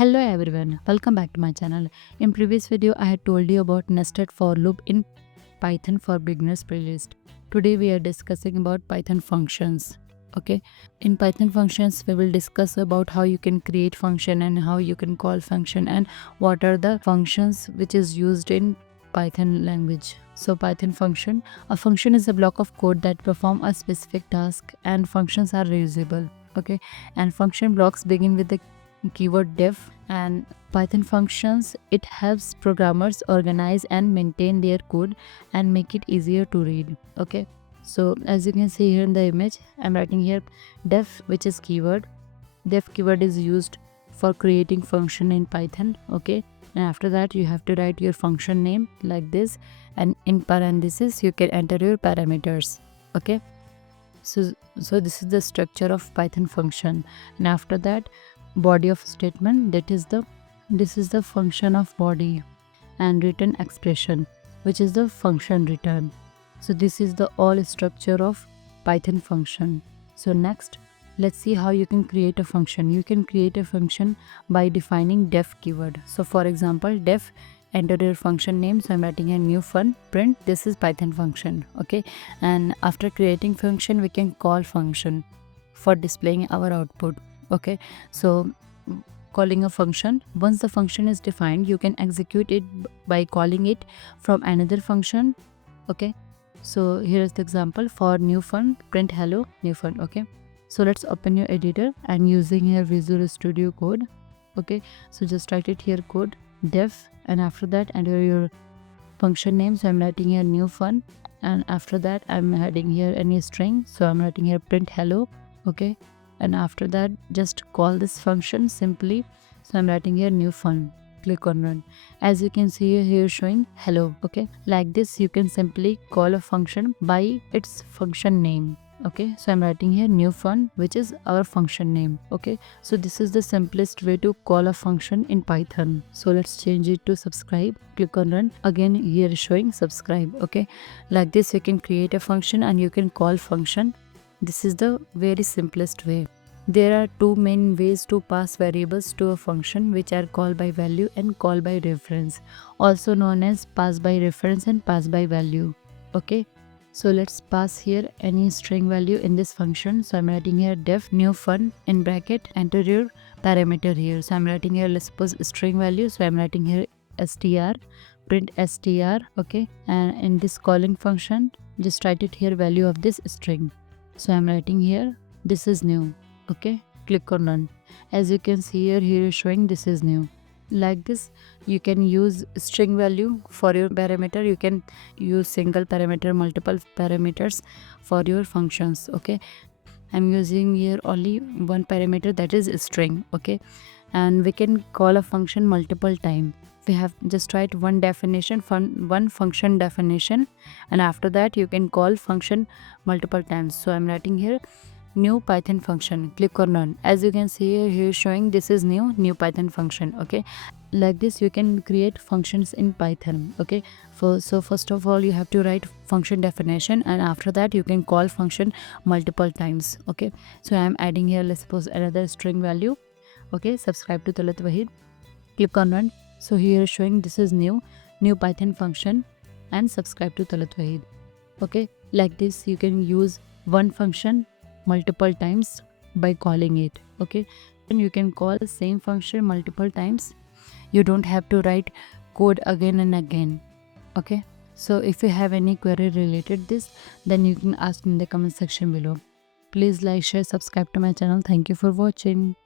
Hello everyone, welcome back to my channel. In previous video I had told you about nested for loop in Python for beginners playlist. Today we are discussing about Python functions. Okay, in Python functions we will discuss about how you can create function and how you can call function and what are the functions which is used in Python language. So Python function, a function is a block of code that perform a specific task and functions are reusable. Okay, and function blocks begin with the keyword def, and Python functions, it helps programmers organize and maintain their code and make it easier to read. Okay, so as you can see here in the image, I'm writing here def, which is keyword. Def keyword is used for creating function in Python. Okay, and after that you have to write your function name like this, and in parentheses you can enter your parameters. Okay, so this is the structure of Python function, and after that body of statement, this is the function of body, and return expression, which is the function return. So this is the all structure of Python function. So next, let's see how you can create a function. You can create a function by defining def keyword. So for example, def, enter your function name. So I'm writing a new fun, print, this is Python function. Okay, and after creating function we can call function for displaying our output. Okay, so calling a function, once the function is defined you can execute it by calling it from another function. Okay, so here is the example for new fun, print hello new fun. Okay, so let's open your editor and using here Visual Studio Code. Okay, so just write it here code def, and after that enter your function name. So I'm writing here new fun, and after that I'm adding here any string. So I'm writing here print hello. Okay, and after that just call this function simply. So I'm writing here new fun, click on run. As you can see here showing hello. Okay, like this you can simply call a function by its function name. Okay, so I'm writing here new fun, which is our function name. Okay, so this is the simplest way to call a function in Python. So let's change it to subscribe, click on run. Again here showing subscribe. Okay, like this you can create a function and you can call function. This is the very simplest way. There are two main ways to pass variables to a function, which are call by value and call by reference, also known as pass by reference and pass by value. Okay, so let's pass here any string value in this function. So I'm writing here def new fun in bracket, enter your parameter here. So I'm writing here, let's suppose string value. So I'm writing here str, print str. Okay, and in this calling function just write it here value of this string. So I'm writing here this is new. Okay, click on run. As you can see here is showing this is new. Like this you can use string value for your parameter. You can use single parameter, multiple parameters for your functions. Okay, I'm using here only one parameter, that is string. Okay, and we can call a function multiple times. We have just write one definition, one function definition, and after that you can call function multiple times. So I'm writing here new Python function, click on run. As you can see here showing this is new Python function. Okay, like this you can create functions in Python. Okay, so first of all you have to write function definition, and after that you can call function multiple times. Okay, so I'm adding here, let's suppose another string value. Okay, subscribe to Talat Waheed, click on run. So here showing this is new Python function and subscribe to Talat Waheed. Okay, like this you can use one function multiple times by calling it. Okay, and you can call the same function multiple times. You don't have to write code again and again. Okay, so if you have any query related this, then you can ask in the comment section below. Please like, share, subscribe to my channel. Thank you for watching.